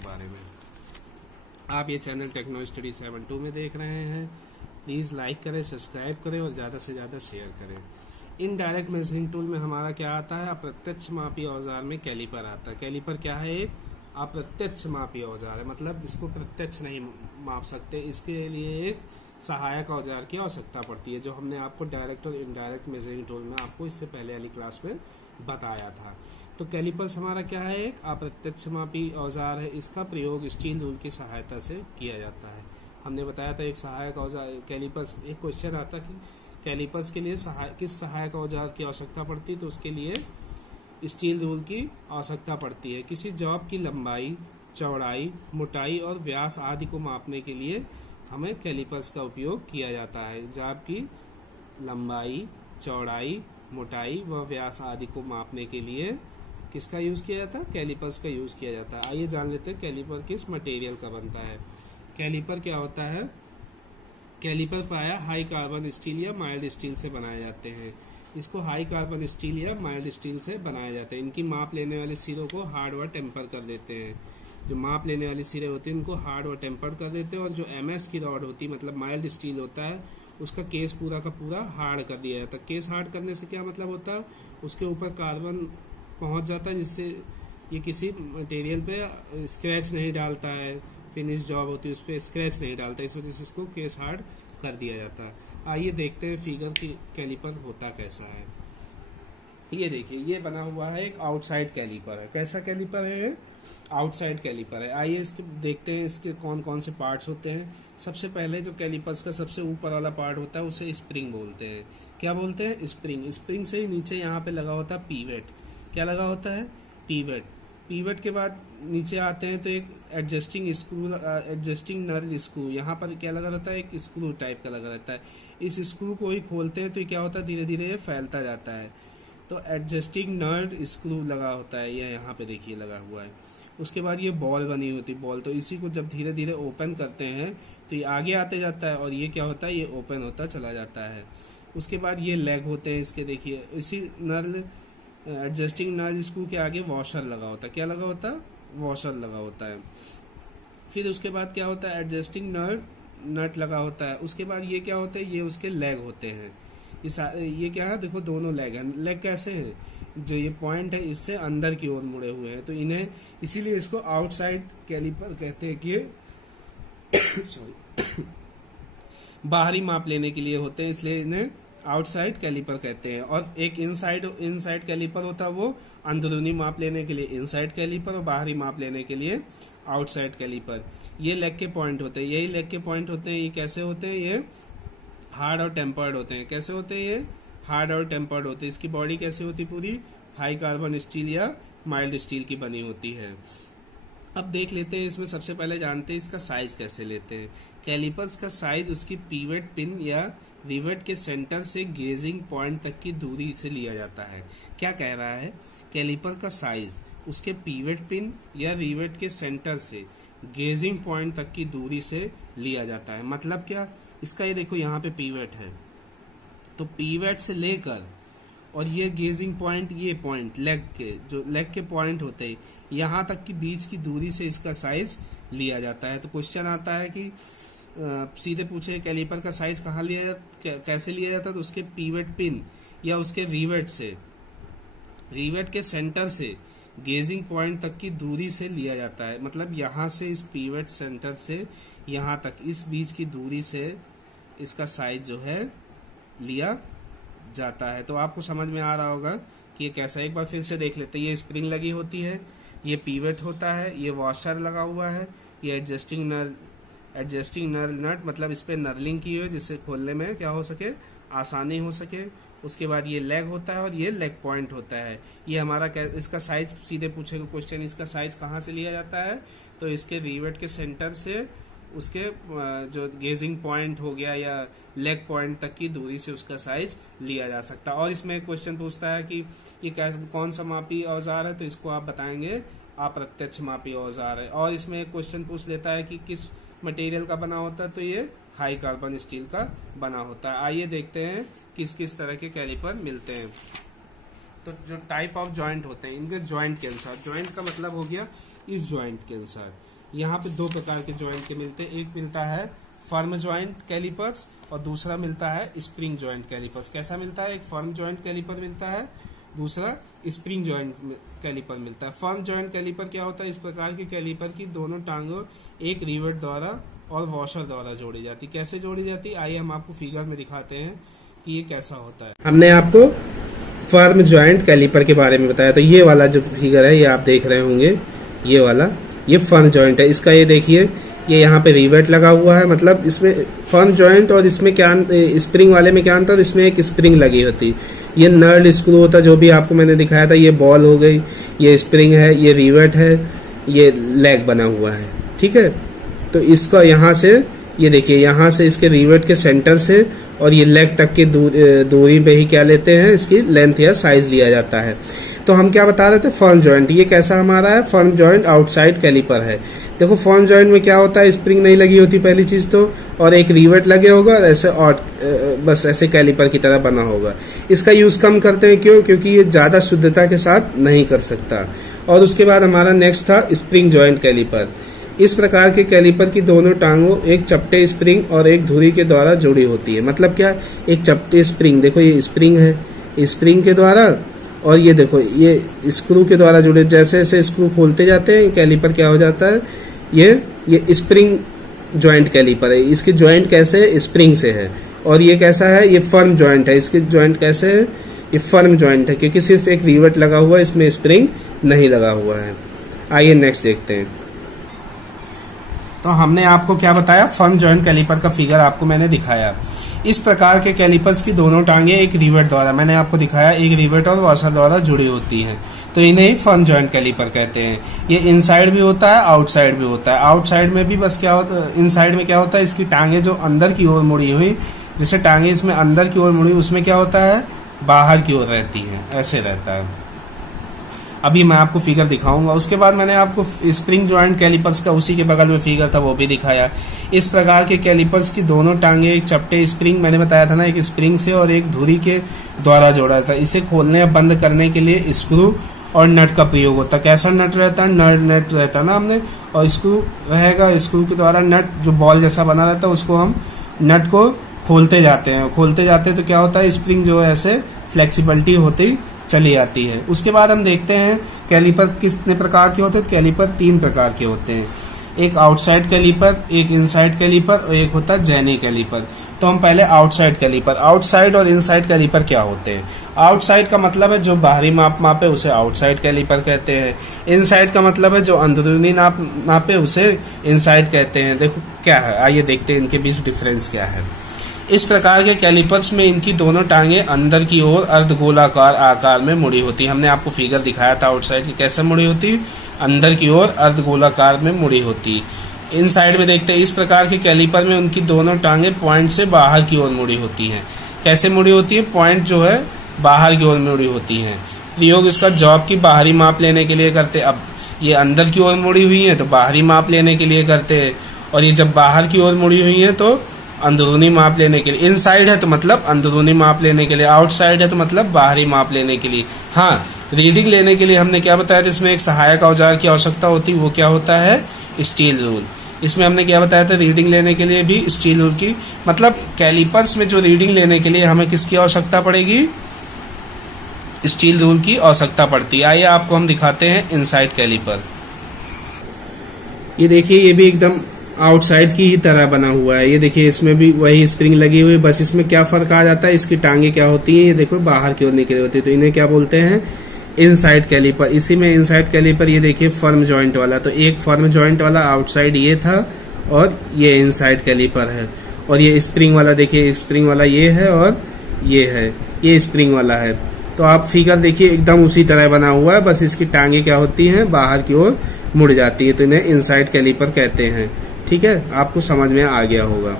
के बारे में। आप ये चैनल टेक्नो स्टडी 72 में देख रहे हैं। प्लीज़ लाइक करें, सब्सक्राइब करें और ज़्यादा से ज़्यादा शेयर करें। इनडायरेक्ट मेजरिंग टूल में हमारा क्या आता है? अप्रत्यक्ष मापी औजार में कैलिपर आता है। कैलिपर क्या है? एक अप्रत्यक्ष मापी औजार है, मतलब इसको प्रत्यक्ष नहीं माप सकते, इसके लिए एक सहायक औजार की आवश्यकता पड़ती है, जो हमने आपको डायरेक्ट और इनडायरेक्ट मेजरिंग टूल में आपको इससे पहले वाली क्लास में बताया था। तो कैलिपर्स हमारा क्या है? एक अप्रत्यक्ष मापी औजार है। इसका प्रयोग स्टील रूल की सहायता से किया जाता है। हमने बताया था एक सहायक औजार कैलिपर्स। एक क्वेश्चन आता कि कैलिपर्स के लिए किस सहायक औजार की आवश्यकता पड़ती है? तो उसके लिए स्टील रूल की आवश्यकता पड़ती है। किसी जॉब की लंबाई, चौड़ाई, मोटाई और व्यास आदि को मापने के लिए हमें कैलिपर्स का उपयोग किया जाता है। जॉब की लंबाई, चौड़ाई, मोटाई व व्यास आदि को मापने के लिए किसका यूज किया जाता है? कैलिपर्स का यूज किया जाता है। आइए जान लेते हैं कैलिपर किस मटेरियल का बनता है। कैलिपर क्या होता है? कैलिपर प्रायः हाई कार्बन स्टील या माइल्ड स्टील से बनाए जाते हैं। इसको हाई कार्बन स्टील या माइल्ड स्टील से बनाया जाता है। इनकी माप लेने वाले सिरों को हार्ड व टेम्पर कर देते हैं। जो माप लेने वाली सिरे होती है उनको हार्ड व टेम्पर्ड कर देते हैं, और जो एमएस की रॉड होती है, मतलब माइल्ड स्टील होता है, उसका केस पूरा का पूरा हार्ड कर दिया जाता है। केस हार्ड करने से क्या मतलब होता है? उसके ऊपर कार्बन पहुंच जाता है, जिससे ये किसी मटेरियल पे स्क्रैच नहीं डालता है। फिनिश जॉब होती है उस पर स्क्रैच नहीं डालता, इस वजह से इसको केस हार्ड कर दिया जाता है। आइए देखते हैं फिगर की कैलिपर होता कैसा है। ये देखिए, ये बना हुआ है एक आउटसाइड कैलिपर है। कैसा कैलिपर है? आउटसाइड कैलिपर है। आइए इसके देखते हैं इसके कौन कौन से पार्ट्स होते हैं। सबसे पहले जो कैलिपर्स का सबसे ऊपर वाला पार्ट होता है उसे स्प्रिंग बोलते हैं। क्या बोलते हैं? स्प्रिंग। स्प्रिंग से ही नीचे यहाँ पे लगा होता है पीवेट। क्या लगा होता है? पीवेट। पीवेट के बाद नीचे आते हैं तो एक एडजस्टिंग स्क्रू, एडजस्टिंग नट स्क्रू, यहाँ पर क्या लगा रहता है? एक स्क्रू टाइप का लगा रहता है। इस स्क्रू को ही खोलते हैं तो क्या होता है? धीरे धीरे ये फैलता जाता है। तो एडजस्टिंग नट स्क्रू लगा होता है, ये यहाँ पे देखिए लगा हुआ है। उसके बाद ये बॉल बनी होती है, बॉल। तो इसी को जब धीरे धीरे ओपन करते हैं तो ये आगे आते जाता है, और ये क्या होता है? ये ओपन होता चला जाता है। उसके बाद ये लेग होते हैं इसके, देखिए इसी नल एडजस्टिंग नट स्क्रू के आगे वॉशर लगा होता है। क्या लगा होता है? वॉशर लगा होता है। फिर उसके बाद क्या होता है? एडजस्टिंग नट लगा होता है। उसके बाद ये क्या होता है? ये उसके लेग होते हैं। ये क्या है? देखो दोनों लेग हैं। लेग कैसे हैं? जो ये पॉइंट है इससे अंदर की ओर मुड़े हुए हैं, तो इन्हें इसीलिए इसको आउटसाइड कैलिपर कहते हैं कि सॉरी बाहरी माप लेने के लिए होते हैं, इसलिए इन्हें आउटसाइड कैलिपर कहते हैं। और एक इनसाइड कैलिपर होता है, वो अंदरूनी माप लेने के लिए इनसाइड कैलिपर, और बाहरी माप लेने के लिए आउटसाइड कैलिपर। ये लेग के पॉइंट होते हैं, यही लेग के पॉइंट होते हैं। ये कैसे होते हैं? ये हार्ड और टेम्पर्ड होते हैं। कैसे होते हैं? ये हार्ड और टेम्पर्ड होते हैं। इसकी बॉडी कैसी होती है? पूरी हाई कार्बन स्टील या माइल्ड स्टील की बनी होती है। अब देख लेते हैं, इसमें सबसे पहले जानते हैं इसका साइज कैसे लेते हैं। कैलिपर्स का साइज उसकी पीवेट पिन या रिवेट के सेंटर से गेजिंग पॉइंट तक की दूरी से लिया जाता है। क्या कह रहा है? कैलिपर का साइज उसके पीवेट पिन या रिवेट के सेंटर से गेजिंग पॉइंट तक की दूरी से लिया जाता है। मतलब क्या? इसका ये देखो, यहाँ पे पीवेट है, तो पीवेट से लेकर और ये गेजिंग पॉइंट, ये पॉइंट लेग के, जो लेग के पॉइंट होते हैं, यहाँ तक की बीच की दूरी से इसका साइज लिया जाता है। तो क्वेश्चन आता है कि सीधे पूछे कैलिपर का साइज कहाँ लिया कैसे लिया जाता है? तो उसके पीवेट पिन या उसके रिवेट से, रिवेट के सेंटर से गेजिंग पॉइंट तक की दूरी से लिया जाता है। मतलब यहाँ से इस पीवेट सेंटर से यहाँ तक, इस बीच की दूरी से इसका साइज जो है लिया जाता है। तो आपको समझ में आ रहा होगा कि ये कैसा। एक बार फिर से देख लेते हैं। ये स्प्रिंग लगी होती है, ये पीवेट होता है, ये वॉशर लगा हुआ है, ये एडजस्टिंग नट, मतलब इस पे नर्लिंग की हुई है जिससे खोलने में क्या हो सके? आसानी हो सके। उसके बाद ये लेग होता है और ये लेग पॉइंट होता है। ये हमारा इसका साइज सीधे पूछेगा क्वेश्चन, इसका साइज कहाँ से लिया जाता है? तो इसके रिवेट के सेंटर से उसके जो गेजिंग पॉइंट हो गया या लेग पॉइंट तक की दूरी से उसका साइज लिया जा सकता है। और इसमें क्वेश्चन पूछता है कि ये कौन सा मापी औजार है? तो इसको आप बताएंगे अप्रत्यक्ष मापी औजार है। और इसमें एक क्वेश्चन पूछ लेता है कि किस मटेरियल का बना होता है? तो ये हाई कार्बन स्टील का बना होता है। आइए देखते हैं किस किस तरह के कैलिपर मिलते हैं। तो जो टाइप ऑफ जॉइंट होते हैं, इनके जॉइंट के अनुसार, जॉइंट का मतलब हो गया इस जॉइंट के अनुसार। यहाँ पे दो प्रकार के ज्वाइंट के मिलते हैं, एक मिलता है फर्म ज्वाइंट कैलिपर्स और दूसरा मिलता है स्प्रिंग ज्वाइंट कैलिपर्स। कैसा मिलता है? एक फर्म ज्वाइंट कैलिपर मिलता है, दूसरा स्प्रिंग ज्वाइंट कैलिपर मिलता है। फर्म ज्वाइंट कैलिपर क्या होता है? इस प्रकार के कैलिपर की दोनों टांगों एक रिवेट द्वारा और वॉशर द्वारा जोड़ी जाती। कैसे जोड़ी जाती? आइए हम आपको फिगर में दिखाते हैं कि ये कैसा होता है। हमने आपको फर्म ज्वाइंट कैलिपर के बारे में बताया, तो ये वाला जो फिगर है ये आप देख रहे होंगे, ये वाला ये फर्म ज्वाइंट है। इसका ये देखिए, ये यहाँ पे रिवेट लगा हुआ है, मतलब इसमें फर्म ज्वाइंट और इसमें क्या स्प्रिंग वाले में क्या अंतर? इसमें एक स्प्रिंग लगी होती, ये नर्ड स्क्रू होता जो भी आपको मैंने दिखाया था। ये बॉल हो गई, ये स्प्रिंग है, ये रिवेट है, ये लेग बना हुआ है, ठीक है। तो इसका यहाँ से ये देखिए, यहाँ से इसके रिवेट के सेंटर से और ये लेग तक की दूरी पे ही क्या लेते हैं? इसकी लेंथ या साइज लिया जाता है। तो हम क्या बता रहे थे? Firm joint. ये कैसा हमारा है? फर्म ज्वाइंट आउटसाइड कैलिपर है। देखो फर्म ज्वाइंट में क्या होता है? स्प्रिंग नहीं लगी होती पहली चीज तो, और एक रिवेट लगे होगा और ऐसे बस ऐसे कैलिपर की तरह बना होगा। इसका यूज कम करते हैं, क्यों? क्योंकि ये ज्यादा शुद्धता के साथ नहीं कर सकता। और उसके बाद हमारा नेक्स्ट था स्प्रिंग ज्वाइंट कैलिपर। इस प्रकार के कैलिपर की दोनों टांगों एक चपटे स्प्रिंग और एक धुरी के द्वारा जुड़ी होती है। मतलब क्या? एक चपटे स्प्रिंग, देखो ये स्प्रिंग है, स्प्रिंग के द्वारा, और ये देखो ये स्क्रू के द्वारा जुड़े। जैसे जैसे स्क्रू खोलते जाते हैं कैलिपर क्या हो जाता है? ये स्प्रिंग ज्वाइंट कैलिपर है। इसकी ज्वाइंट कैसे है? स्प्रिंग से है। और ये कैसा है? ये फर्म ज्वाइंट है। इसकी ज्वाइंट कैसे है? ये फर्म ज्वाइंट है, क्योंकि सिर्फ एक रिवेट लगा हुआ है, इसमें स्प्रिंग नहीं लगा हुआ है। आइए नेक्स्ट देखते हैं। तो हमने आपको क्या बताया? फर्म ज्वाइंट कैलिपर का फिगर आपको मैंने दिखाया। इस प्रकार के कैलिपर्स की दोनों टांगे एक रिवेट द्वारा, मैंने आपको दिखाया, एक रिवेट और वॉशर द्वारा जुड़ी होती हैं, तो इन्हें ही फर्म ज्वाइंट कैलिपर कहते हैं। ये इनसाइड भी होता है, आउटसाइड भी होता है। आउटसाइड में भी बस क्या होता है, इनसाइड में क्या होता है? इसकी टांगे जो अंदर की ओर मुड़ी हुई, जैसे टांगे इसमें अंदर की ओर मुड़ी, उसमें क्या होता है? बाहर की ओर रहती है, ऐसे रहता है। अभी मैं आपको फिगर दिखाऊंगा। उसके बाद मैंने आपको स्प्रिंग ज्वाइंट कैलिपर्स का उसी के बगल में फिगर था, वो भी दिखाया। इस प्रकार के कैलिपर्स की दोनों टांगे एक चपटे स्प्रिंग, मैंने बताया था ना, एक स्प्रिंग से और एक धुरी के द्वारा जोड़ा था। इसे खोलने या बंद करने के लिए स्क्रू और नट का प्रयोग होता है। कैसा नट रहता है? नट रहता है ना हमने, और स्क्रू रहेगा। स्क्रू के द्वारा नट जो बॉल जैसा बना रहता है उसको हम नट को खोलते जाते हैं। खोलते जाते हैं तो क्या होता है? स्प्रिंग जो है ऐसे फ्लेक्सिबिलिटी होती चली आती है। उसके बाद हम देखते हैं कैलिपर कितने प्रकार के होते हैं। कैलिपर 3 प्रकार के होते हैं, एक आउटसाइड कैलिपर, एक इनसाइड कैलिपर और एक होता है जेनी कैलिपर। तो हम पहले आउटसाइड कैलिपर, आउटसाइड और इनसाइड कैलिपर क्या होते हैं? आउटसाइड का मतलब है जो बाहरी माप मापे उसे आउटसाइड कैलिपर कहते हैं। इनसाइड का मतलब है जो अंदरूनी मापे उसे इनसाइड कहते हैं। देखो क्या है, आइए देखते हैं इनके बीच डिफरेंस क्या है। इस प्रकार के कैलिपर्स में इनकी दोनों टांगे अंदर की ओर अर्धगोलाकार आकार में मुड़ी होती है। हमने आपको फिगर दिखाया था आउटसाइड की कैसे मुड़ी होती, अंदर की ओर अर्धगोलाकार में मुड़ी होती। इन साइड में देखते हैं, इस प्रकार के कैलिपर में उनकी दोनों टांगे पॉइंट से बाहर की ओर मुड़ी होती हैं। कैसे मुड़ी होती है? पॉइंट जो है बाहर की ओर मुड़ी होती है। प्रयोग इसका जॉब की बाहरी माप लेने के लिए करते। अब ये अंदर की ओर मुड़ी हुई है तो बाहरी माप लेने के लिए करते हैं, और ये जब बाहर की ओर मुड़ी हुई है तो अंदरूनी माप लेने के लिए। इनसाइड है तो मतलब अंदरूनी माप लेने के लिए, आउटसाइड है तो मतलब बाहरी माप लेने के लिए। हाँ, रीडिंग लेने के लिए हमने क्या बताया था? इसमें एक सहायक औजार की आवश्यकता होती है, वो क्या होता है? Steel rule. इसमें हमने क्या बताया था? रीडिंग लेने के लिए भी स्टील रूल की, मतलब कैलिपर्स में जो रीडिंग लेने के लिए हमें किसकी आवश्यकता पड़ेगी? स्टील रूल की आवश्यकता पड़ती है। आइए आपको हम दिखाते हैं इनसाइड कैलिपर। ये देखिए, ये भी एकदम आउटसाइड की ही तरह बना हुआ है। ये देखिए, इसमें भी वही स्प्रिंग लगी हुई है, बस इसमें क्या फर्क आ जाता है? इसकी टांगे क्या होती है? ये देखो बाहर की ओर निकली होती है, तो इन्हें क्या बोलते हैं? Inside caliper. इसी में इनसाइड कैलिपर ये देखिए फर्म जॉइंट वाला, तो एक फर्म जॉइंट वाला आउटसाइड ये था और ये इनसाइड कैलिपर है। और ये स्प्रिंग वाला देखिए, स्प्रिंग वाला ये है और ये है, ये स्प्रिंग वाला है। तो आप फिगर देखिए एकदम उसी तरह बना हुआ है, बस इसकी टांगे क्या होती हैं? बाहर की ओर मुड़ जाती है, तो इन्हें इनसाइड कैलिपर कहते हैं। ठीक है, आपको समझ में आ गया होगा।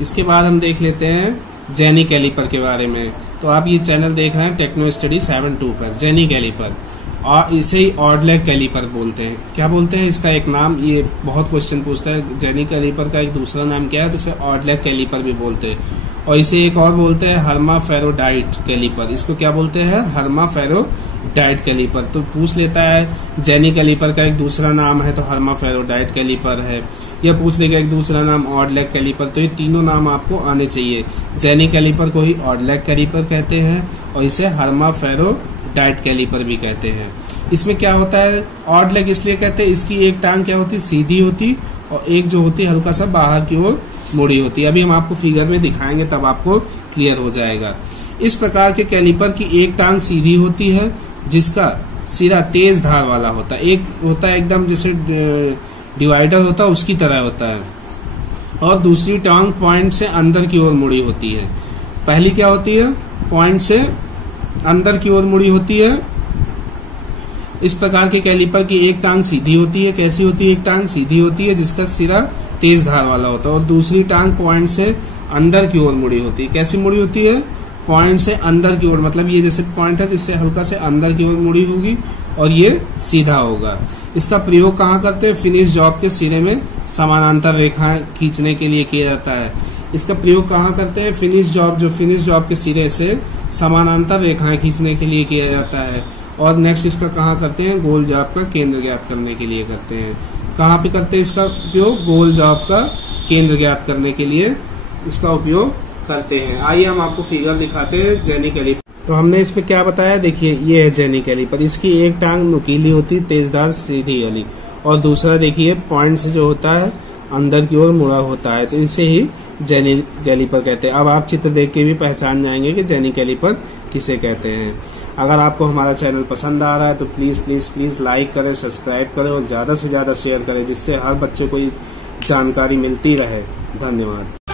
इसके बाद हम देख लेते हैं जेनी कैलिपर के बारे में। तो आप ये चैनल देख रहे हैं टेक्नो स्टडी 7.2 पर। जेनी कैलिपर, और इसे ही ऑड लेग कैलिपर बोलते हैं। क्या बोलते हैं इसका एक नाम? ये बहुत क्वेश्चन पूछता है, जेनी कैलिपर का एक दूसरा नाम क्या है? तो इसे ऑड लेग कैलिपर भी बोलते हैं। और इसे एक और बोलते हैं हर्माफेरोडाइट कैलिपर। इसको क्या बोलते हैं? हर्माफेरोडाइट डाइट कैलिपर। तो पूछ लेता है जेनी कैलिपर का एक दूसरा नाम है तो हर्माफेरो डाइट कैलिपर है, या पूछ लेगा एक दूसरा नाम ऑड लेग कैलिपर। तो ये तीनों नाम आपको आने चाहिए। जेनी कैलिपर को ही ऑड लेग कैलिपर कहते हैं और इसे हर्माफेरो डाइट कैलिपर भी कहते हैं। इसमें क्या होता है, ऑड लेग इसलिए कहते हैं, इसकी एक टांग क्या होती, सीधी होती और एक जो होती हल्का सा बाहर की ओर मुड़ी होती है। अभी हम आपको फिगर में दिखाएंगे तब आपको क्लियर हो जाएगा। इस प्रकार के कैलिपर की एक टांग सीधी होती है जिसका सिरा तेज धार वाला होता है, एक होता है एकदम जैसे डिवाइडर होता है उसकी तरह होता है, और दूसरी टांग पॉइंट से अंदर की ओर मुड़ी होती है। पहली क्या होती है, पॉइंट से अंदर की ओर मुड़ी होती है। इस प्रकार के कैलिपर की एक टांग सीधी होती है। कैसी होती है, एक टांग सीधी होती है जिसका सिरा तेज धार वाला होता है, और दूसरी टांग पॉइंट से अंदर की ओर मुड़ी होती है। कैसी मुड़ी होती है, पॉइंट से अंदर की ओर, मतलब ये जैसे पॉइंट है जिससे हल्का से अंदर की ओर मुड़ी होगी और ये सीधा होगा। इसका प्रयोग कहाँ करते हैं, फिनिश जॉब के सिरे में समानांतर रेखाएं खींचने के लिए किया जाता है। इसका प्रयोग कहाँ करते हैं, फिनिश जॉब के सिरे से समानांतर रेखाएं खींचने के लिए किया जाता है। और नेक्स्ट इसका कहाँ करते हैं, गोल जॉब का केंद्र ज्ञात करने के लिए करते हैं। कहाँ पे करते हैं इसका उपयोग, गोल जॉब का केंद्र ज्ञात करने के लिए इसका उपयोग करते हैं। आइए हम आपको फिगर दिखाते हैं जेनी कैलिपर। तो हमने इसमें क्या बताया, देखिए ये है जेनी कैलिपर। इसकी एक टांग नुकीली होती, तेजदार सीधी वाली, और दूसरा देखिए पॉइंट से जो होता है अंदर की ओर मुड़ा होता है, तो इसे ही जेनी कैलिपर कहते हैं। अब आप चित्र देख के भी पहचान जाएंगे कि जेनी कैलिपर किसे कहते हैं। अगर आपको हमारा चैनल पसंद आ रहा है तो प्लीज प्लीज प्लीज लाइक करें, सब्सक्राइब करें और ज्यादा से ज्यादा शेयर करें, जिससे हर बच्चे को जानकारी मिलती रहे। धन्यवाद।